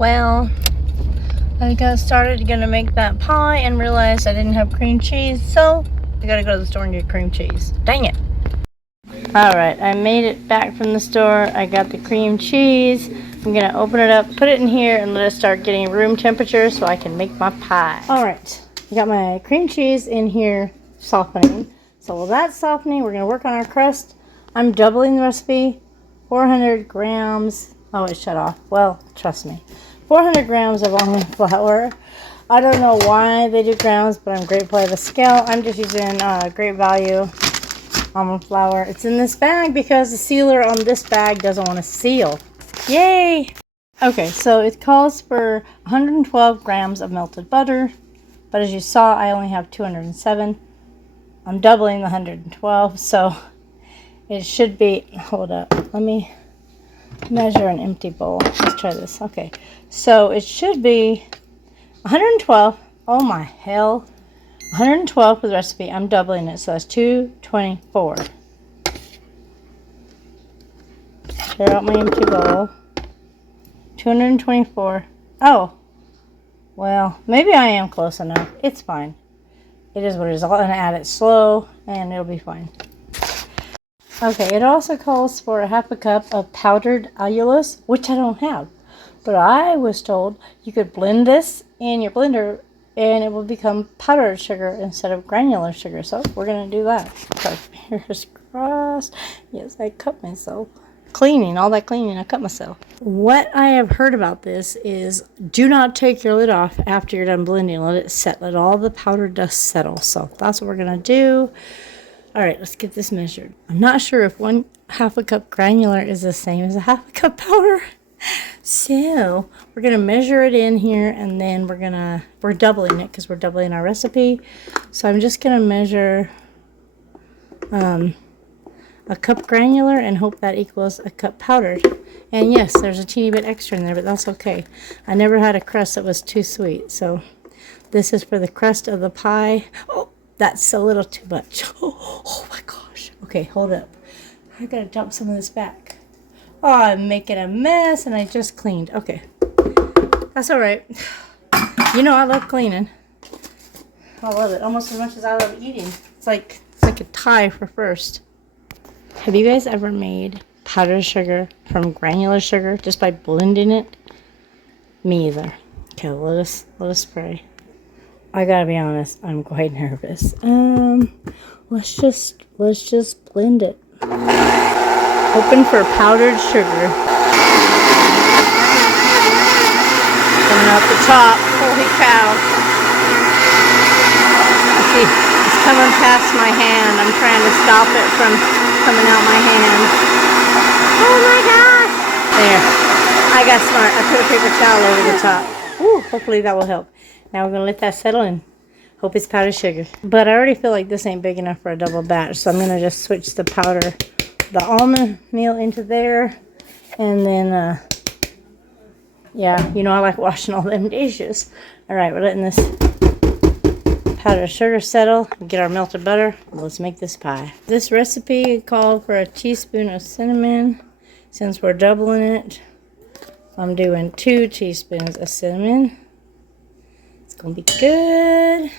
Well, I got started gonna make that pie and realized I didn't have cream cheese, so I gotta go to the store and get cream cheese. Dang it. Alright, I made it back from the store. I got the cream cheese. I'm gonna open it up, put it in here, and let it start getting room temperature so I can make my pie. Alright, I got my cream cheese in here softening. So while that's softening, we're gonna work on our crust. I'm doubling the recipe. 400 grams. Oh, it shut off. Well, trust me. 400 grams of almond flour. I don't know why they do grams, but I'm grateful I have a scale. I'm just using Great Value almond flour. It's in this bag because the sealer on this bag doesn't want to seal. Yay! Okay, so it calls for 112 grams of melted butter, but as you saw, I only have 207. I'm doubling the 112, so it should be, hold up, let me measure an empty bowl. Let's try this. Okay, so it should be 112. Oh my hell. 112 for the recipe. I'm doubling it, so that's 224. Clear out my empty bowl. 224. Oh, well, maybe I am close enough. It's fine. It is what it is. I'm going to add it slow, and it'll be fine. Okay, it also calls for a half a cup of powdered allulose, which I don't have. But I was told you could blend this in your blender and it will become powdered sugar instead of granular sugar. So we're going to do that. So fingers crossed. Yes, I cut myself. Cleaning, all that cleaning, I cut myself. What I have heard about this is do not take your lid off after you're done blending. Let it set. Let all the powder dust settle. So that's what we're going to do. All right, let's get this measured. I'm not sure if half a cup granular is the same as a half a cup powder. So we're going to measure it in here, and then we're doubling it because we're doubling our recipe. So I'm just going to measure a cup granular and hope that equals a cup powdered. And yes, there's a teeny bit extra in there, but that's okay. I never had a crust that was too sweet. So this is for the crust of the pie. Oh, that's a little too much. Oh my gosh. Okay, hold up. I gotta dump some of this back. Oh, I'm making a mess and I just cleaned. Okay. That's all right. You know I love cleaning. I love it almost as much as I love eating. It's like a tie for first. Have you guys ever made powdered sugar from granular sugar just by blending it? Me either. Okay, let us pray. I gotta be honest, I'm quite nervous. Let's just blend it. Hoping for powdered sugar. Coming out the top. Holy cow. I see, it's coming past my hand. I'm trying to stop it from coming out my hand. Oh my gosh! There. I got smart. I put a paper towel over the top. Ooh, hopefully that will help. Now we're going to let that settle and hope it's powdered sugar. But I already feel like this ain't big enough for a double batch. So I'm going to just switch the almond meal into there. And then, yeah, you know I like washing all them dishes. Alright, we're letting this powdered sugar settle. Get our melted butter. Let's make this pie. This recipe called for a teaspoon of cinnamon. Since we're doubling it, I'm doing 2 teaspoons of cinnamon. Gonna be good.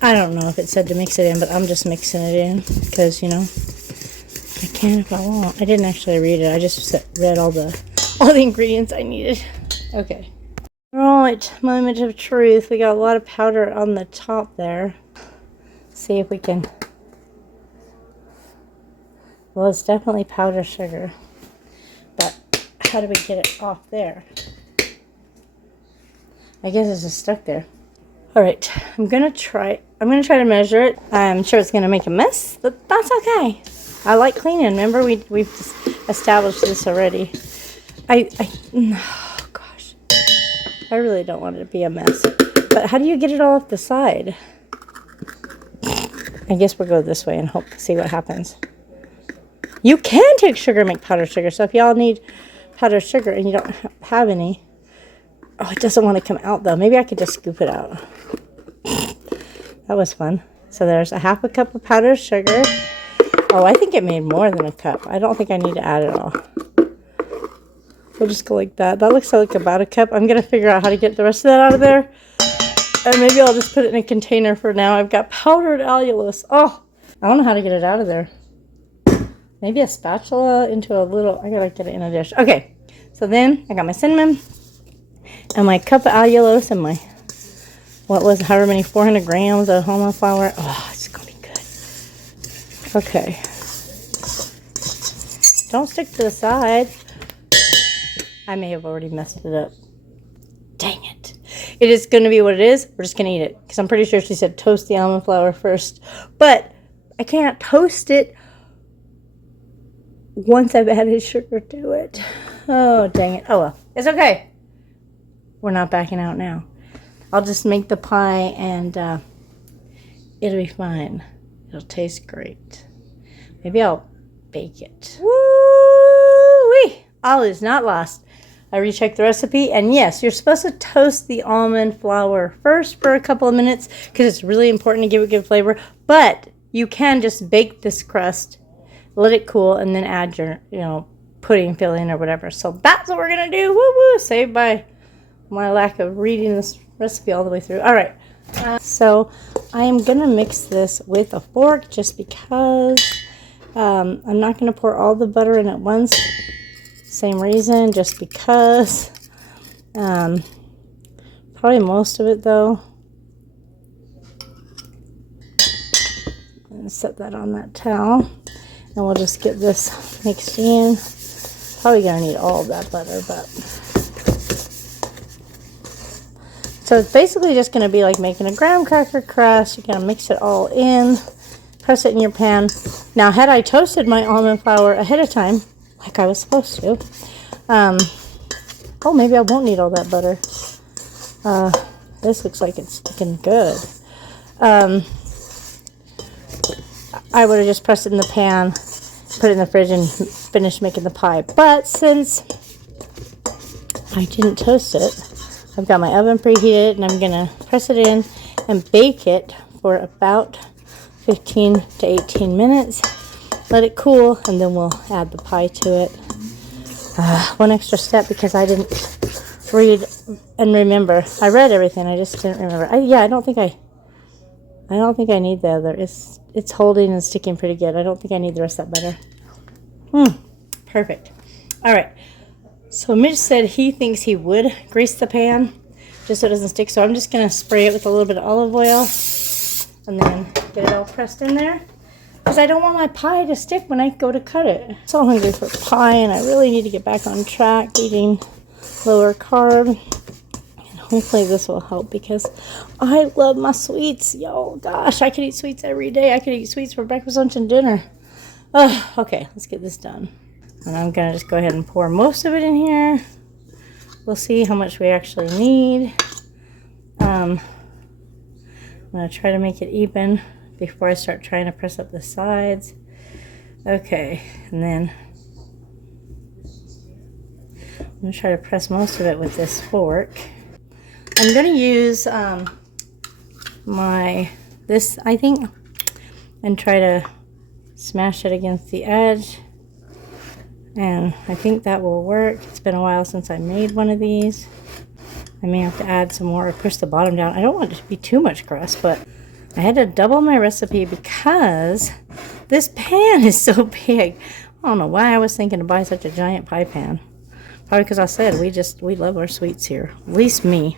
I don't know if it said to mix it in, but I'm just mixing it in because, you know, I can if I want. I didn't actually read it. I just read all the ingredients I needed. Okay. Right, moment of truth. We got a lot of powder on the top there. See if we can. Well, it's definitely powdered sugar, but how do we get it off there? I guess it's just stuck there. All right, I'm gonna try to measure it. I'm sure it's gonna make a mess, but that's okay. I like cleaning. Remember, we've established this already. Oh gosh, I really don't want it to be a mess. But how do you get it all off the side? I guess we'll go this way and see what happens. You can take sugar and make powdered sugar. So if y'all need powdered sugar and you don't have any. Oh, it doesn't want to come out though. Maybe I could just scoop it out. That was fun. So there's a half a cup of powdered sugar. Oh, I think it made more than a cup. I don't think I need to add it all. We'll just go like that. That looks like about a cup. I'm going to figure out how to get the rest of that out of there. And maybe I'll just put it in a container for now. I've got powdered allulose. Oh, I don't know how to get it out of there. Maybe a spatula into a little, I gotta get it in a dish. Okay, so then I got my cinnamon and my cup of allulose and my, what was, however many, 400 grams of almond flour. Oh, it's gonna be good. Okay. Don't stick to the side. I may have already messed it up. Dang it. It is going to be what it is. We're just going to eat it. Because I'm pretty sure she said toast the almond flour first. But I can't toast it once I've added sugar to it. Oh, dang it. Oh, well. It's okay. We're not backing out now. I'll just make the pie and it'll be fine. It'll taste great. Maybe I'll bake it. Woo-wee! All is not lost. I rechecked the recipe, and yes, you're supposed to toast the almond flour first for a couple of minutes because it's really important to give it good flavor. But you can just bake this crust, let it cool, and then add your, pudding filling or whatever. So that's what we're gonna do. Woo woo! Saved by my lack of reading this recipe all the way through. All right. So I am gonna mix this with a fork just because I'm not gonna pour all the butter in at once. Same reason, just because. Probably most of it though. And set that on that towel. And we'll just get this mixed in. Probably gonna need all of that butter, but. So it's basically just gonna be like making a graham cracker crust. You're gonna mix it all in. Press it in your pan. Now, had I toasted my almond flour ahead of time, like I was supposed to. Oh, maybe I won't need all that butter. This looks like it's looking good. I would have just pressed it in the pan, put it in the fridge, and finished making the pie. But since I didn't toast it, I've got my oven preheated, and I'm going to press it in and bake it for about 15 to 18 minutes. Let it cool, and then we'll add the pie to it. One extra step because I didn't read and remember. I read everything, I just didn't remember. I don't think I need the other. It's holding and sticking pretty good. I don't think I need the rest of that butter. Perfect. All right. So Mitch said he thinks he would grease the pan just so it doesn't stick. So I'm just gonna spray it with a little bit of olive oil and then get it all pressed in there. Because I don't want my pie to stick when I go to cut it. I'm so hungry for pie, and I really need to get back on track eating lower carb. And hopefully this will help because I love my sweets. Yo, gosh, I could eat sweets every day. I could eat sweets for breakfast, lunch, and dinner. Okay, let's get this done. And I'm going to just go ahead and pour most of it in here. We'll see how much we actually need. I'm going to try to make it even before I start trying to press up the sides. Okay, and then I'm going to try to press most of it with this fork. I'm going to use this, I think, and try to smash it against the edge. And I think that will work. It's been a while since I made one of these. I may have to add some more or push the bottom down. I don't want it to be too much crust, but I had to double my recipe because this pan is so big. I don't know why I was thinking to buy such a giant pie pan. Probably because I said we love our sweets here. At least me.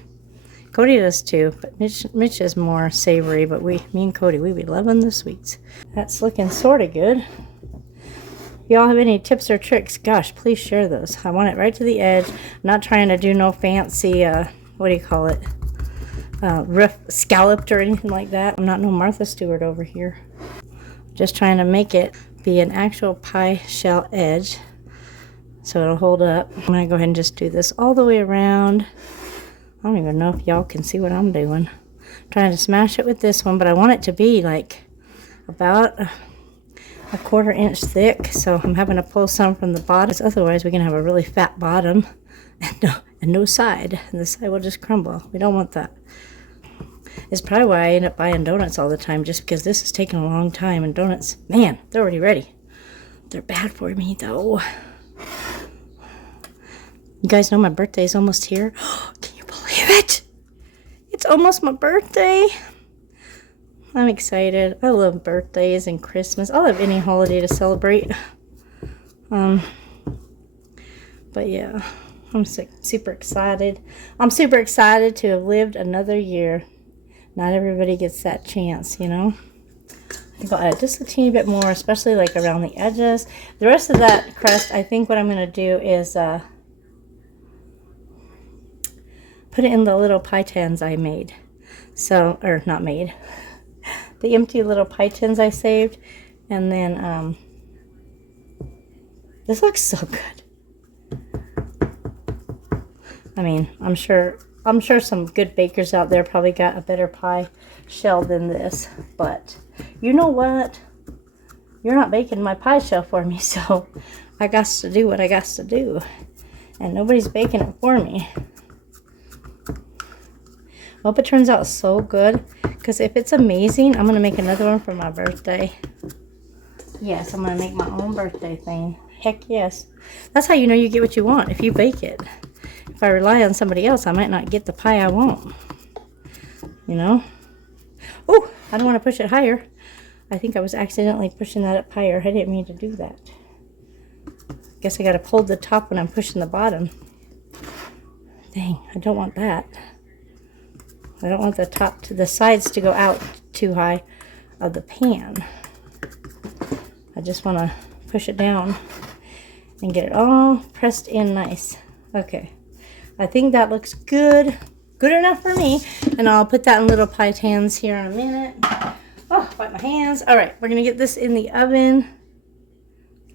Codee does too, but Mitch is more savory, but me and Codee, we be loving the sweets. That's looking sort of good. If y'all have any tips or tricks, gosh, please share those. I want it right to the edge. I'm not trying to do no fancy, what do you call it? Rough scalloped or anything like that. I'm not no Martha Stewart over here. Just trying to make it be an actual pie shell edge so it'll hold up. I'm going to go ahead and just do this all the way around. I don't even know if y'all can see what I'm doing. I'm trying to smash it with this one, but I want it to be like about a 1/4 inch thick, so I'm having to pull some from the bottom. Otherwise we're going to have a really fat bottom and no side, and the side will just crumble. We don't want that. It's probably why I end up buying donuts all the time, just because this is taking a long time, and donuts, man, they're already ready. They're bad for me though. You guys know my birthday is almost here. Can you believe it? It's almost my birthday. I'm excited. I love birthdays and Christmas. I love any holiday to celebrate. But yeah, I'm super excited. I'm super excited to have lived another year. Not everybody gets that chance, you know. I think I'll add just a teeny bit more, especially like around the edges. The rest of that crust, I think what I'm going to do is put it in the little pie tins I made. So, or not made. The empty little pie tins I saved. And then, this looks so good. I mean, I'm sure some good bakers out there probably got a better pie shell than this. But, you know what? You're not baking my pie shell for me, so I got to do what I got to do. And nobody's baking it for me. I hope it turns out so good, because if it's amazing, I'm going to make another one for my birthday. Yes, I'm going to make my own birthday thing. Heck yes. That's how you know you get what you want, if you bake it. If I rely on somebody else, I might not get the pie I want. You know? Oh, I don't want to push it higher. I think I was accidentally pushing that up higher. I didn't mean to do that. Guess I got to pull the top when I'm pushing the bottom. Dang, I don't want that. I don't want the top to the sides to go out too high of the pan. I just want to push it down and get it all pressed in nice. Okay. I think that looks good. Good enough for me. And I'll put that in little pie tins here in a minute. Oh, wipe my hands. All right. We're going to get this in the oven.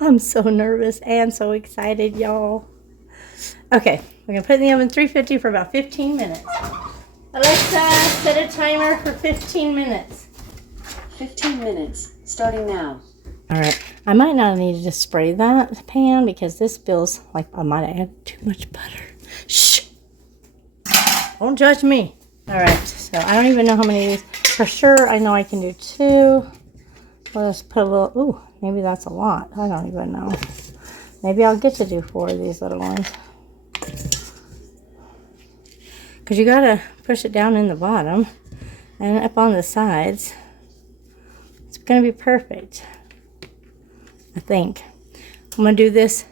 I'm so nervous and so excited, y'all. Okay. We're going to put it in the oven 350 for about 15 minutes. Alexa, set a timer for 15 minutes. 15 minutes, starting now. All right. I might not need to spray that pan because this feels like I might have added too much butter. Shh. Don't judge me. All right. So I don't even know how many of these. For sure, I know I can do 2. Let's put a little. Ooh, maybe that's a lot. I don't even know. Maybe I'll get to do 4 of these little ones. Because you got to push it down in the bottom and up on the sides. It's going to be perfect. I think. I'm going to do this.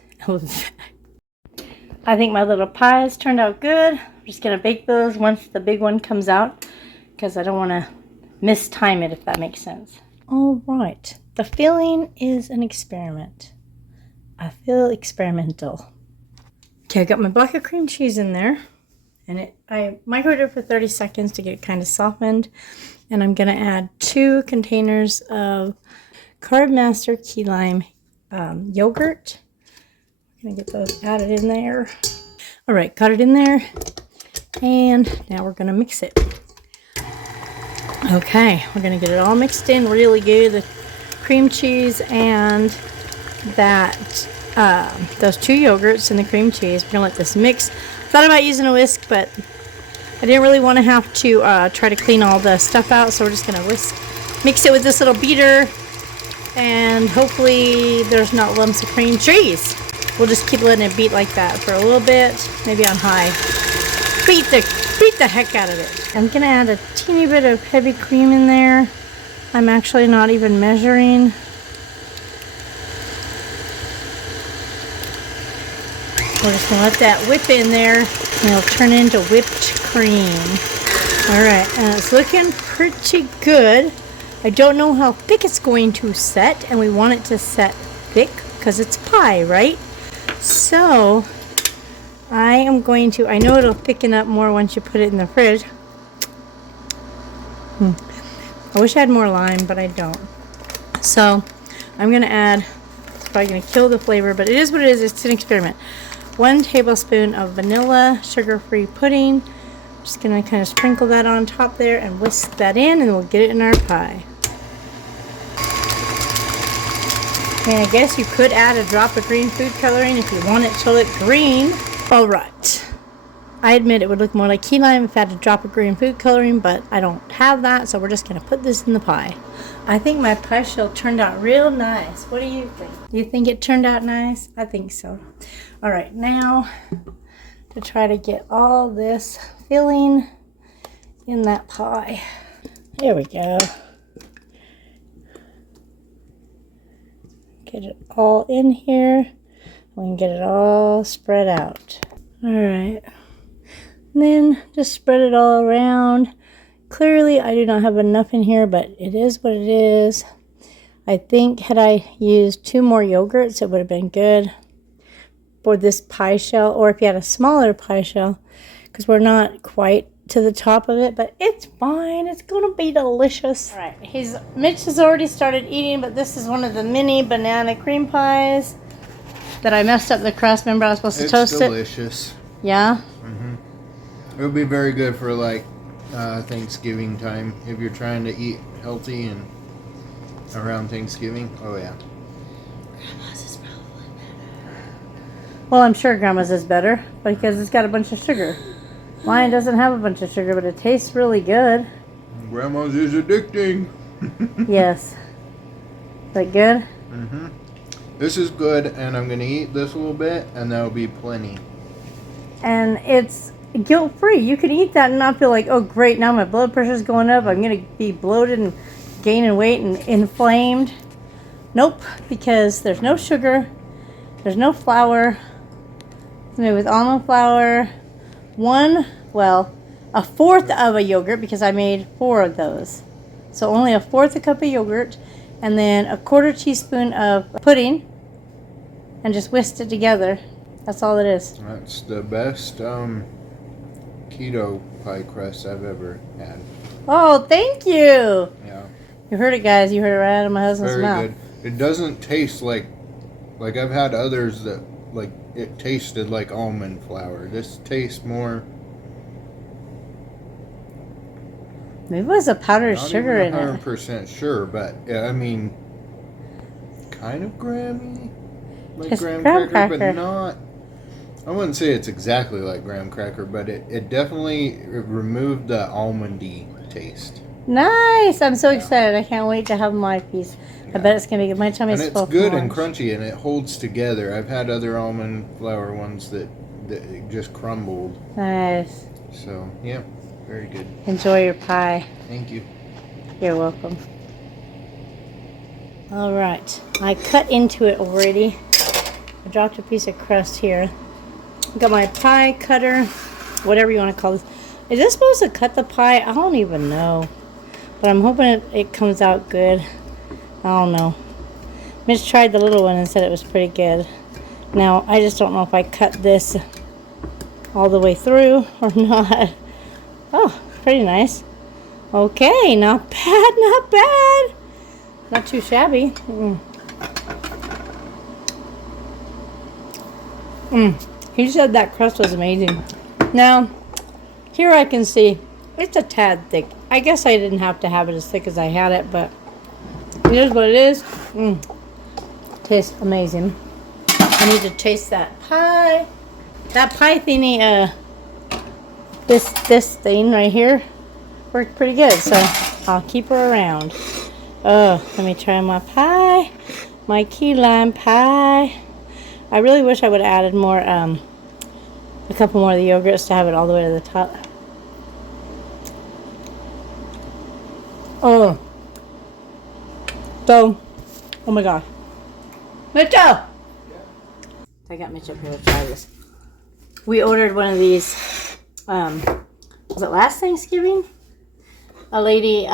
I think my little pies turned out good. I'm just going to bake those once the big one comes out. Because I don't want to mistime it, if that makes sense. All right. The filling is an experiment. I feel experimental. Okay, I got my block of cream cheese in there. And I microwaved it for 30 seconds to get it kind of softened. And I'm going to add 2 containers of Carb Master Key Lime yogurt. I'm going to get those added in there. All right, got it in there. And now we're going to mix it. Okay, we're going to get it all mixed in really good. The cream cheese and that those 2 yogurts and the cream cheese. We're going to let this mix. Thought about using a whisk, but I didn't really want to have to try to clean all the stuff out, so we're just going to mix it with this little beater, and hopefully there's not lumps of cream cheese. We'll just keep letting it beat like that for a little bit, maybe on high. Beat the heck out of it. I'm going to add a teeny bit of heavy cream in there. I'm actually not even measuring. We're just going to let that whip in there, and it'll turn into whipped cream. Alright, and it's looking pretty good. I don't know how thick it's going to set, and we want it to set thick because it's pie, right? So, I am going to, I know it'll thicken up more once you put it in the fridge. I wish I had more lime, but I don't. So, I'm going to add, it's probably going to kill the flavor, but it is what it is. It's an experiment. 1 tablespoon of vanilla sugar-free pudding. Just going to kind of sprinkle that on top there and whisk that in, and we'll get it in our pie. And I guess you could add a drop of green food coloring if you want it to look green. Alright. I admit it would look more like key lime if I had a drop of green food coloring, but I don't have that, so we're just going to put this in the pie. I think my pie shell turned out real nice. What do you think? You think it turned out nice? I think so. Alright, now to try to get all this filling in that pie. There we go. Get it all in here. We can get it all spread out. All right. And then just spread it all around. Clearly, I do not have enough in here, but it is what it is. I think had I used 2 more yogurts, it would have been good for this pie shell, or if you had a smaller pie shell, because we're not quite to the top of it, but it's fine. It's gonna be delicious. All right, Mitch has already started eating, but this is one of the mini banana cream pies that I messed up the crust. Remember I was supposed to toast it? It's delicious. Yeah? It would be very good for like Thanksgiving time if you're trying to eat healthy and around Thanksgiving. Oh yeah. Grandma's is probably better. Well, I'm sure Grandma's is better because it's got a bunch of sugar. Mine doesn't have a bunch of sugar, but it tastes really good. Grandma's is addicting. Yes. Is that good? This is good, and I'm gonna eat this a little bit, and that'll be plenty. And it's guilt-free. You can eat that and not feel like, oh great, now my blood pressure's going up. I'm gonna be bloated and gaining weight and inflamed. Nope, because there's no sugar, there's no flour. It's made with almond flour. A fourth of a yogurt, because I made 4 of those. So only a fourth a cup of yogurt, and then a 1/4 teaspoon of pudding, and just whisked it together. That's all it is. That's the best keto pie crust I've ever had. Oh, thank you. Yeah. You heard it, guys. You heard it right out of my husband's Very mouth. good. It doesn't taste like I've had others that like it tasted like almond flour. This tastes more. Maybe it was a powdered Not sugar in even it. 100% sure, but yeah, I mean, kind of graham-y, like It's graham graham cracker, cracker. but not. I wouldn't say it's exactly like graham cracker, but it definitely removed the almondy taste. Nice. I'm so excited. I can't wait to have my piece. I bet it's going to be good. My tummy's And full. it's good from and lunch. crunchy, and it holds together. I've had other almond flour ones that just crumbled. Nice. So, yeah, very good. Enjoy your pie. Thank you. You're welcome. All right. I cut into it already. I dropped a piece of crust here. Got my pie cutter, whatever you want to call this. Is this supposed to cut the pie? I don't even know. But I'm hoping it comes out good. I don't know. Mitch tried the little one and said it was pretty good. Now, I just don't know if I cut this all the way through or not. Oh, pretty nice. Okay, not bad, not bad. Not too shabby. He said that crust was amazing. Now, here I can see it's a tad thick. I guess I didn't have to have it as thick as I had it, but it is what it is. Tastes amazing. I need to taste that pie. That pie thingy, this thing right here worked pretty good, so I'll keep her around. Oh, let me try my pie. My key lime pie. I really wish I would have added more, a couple more of the yogurts to have it all the way to the top. Oh. So, oh my gosh. Mitchell! Yeah. I got Mitch up here to try this. We ordered one of these, was it last Thanksgiving? A lady,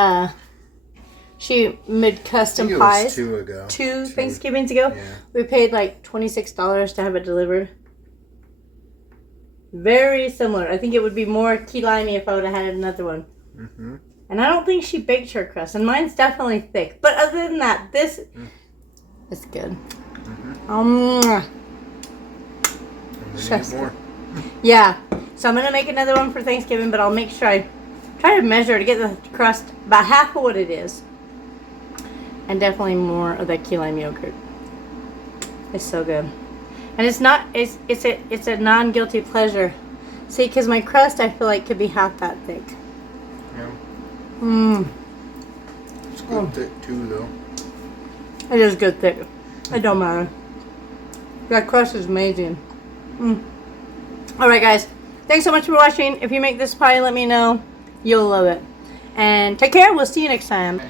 she made custom pies. 2 ago. Two Thanksgivings ago. Yeah. We paid like $26 to have it delivered. Very similar. I think it would be more key limey if I would have had another one. And I don't think she baked her crust. And mine's definitely thick. But other than that, this is good. Need more. Yeah. So I'm going to make another one for Thanksgiving, but I'll make sure I try to measure to get the crust about half of what it is. And definitely more of that key lime yogurt. It's so good. And it's not, it's a non-guilty pleasure. See, because my crust I feel like could be half that thick. Yeah. It's good thick too, though. It is good thick. It don't matter. That crust is amazing. Alright guys, thanks so much for watching. If you make this pie, let me know. You'll love it. And take care. We'll see you next time.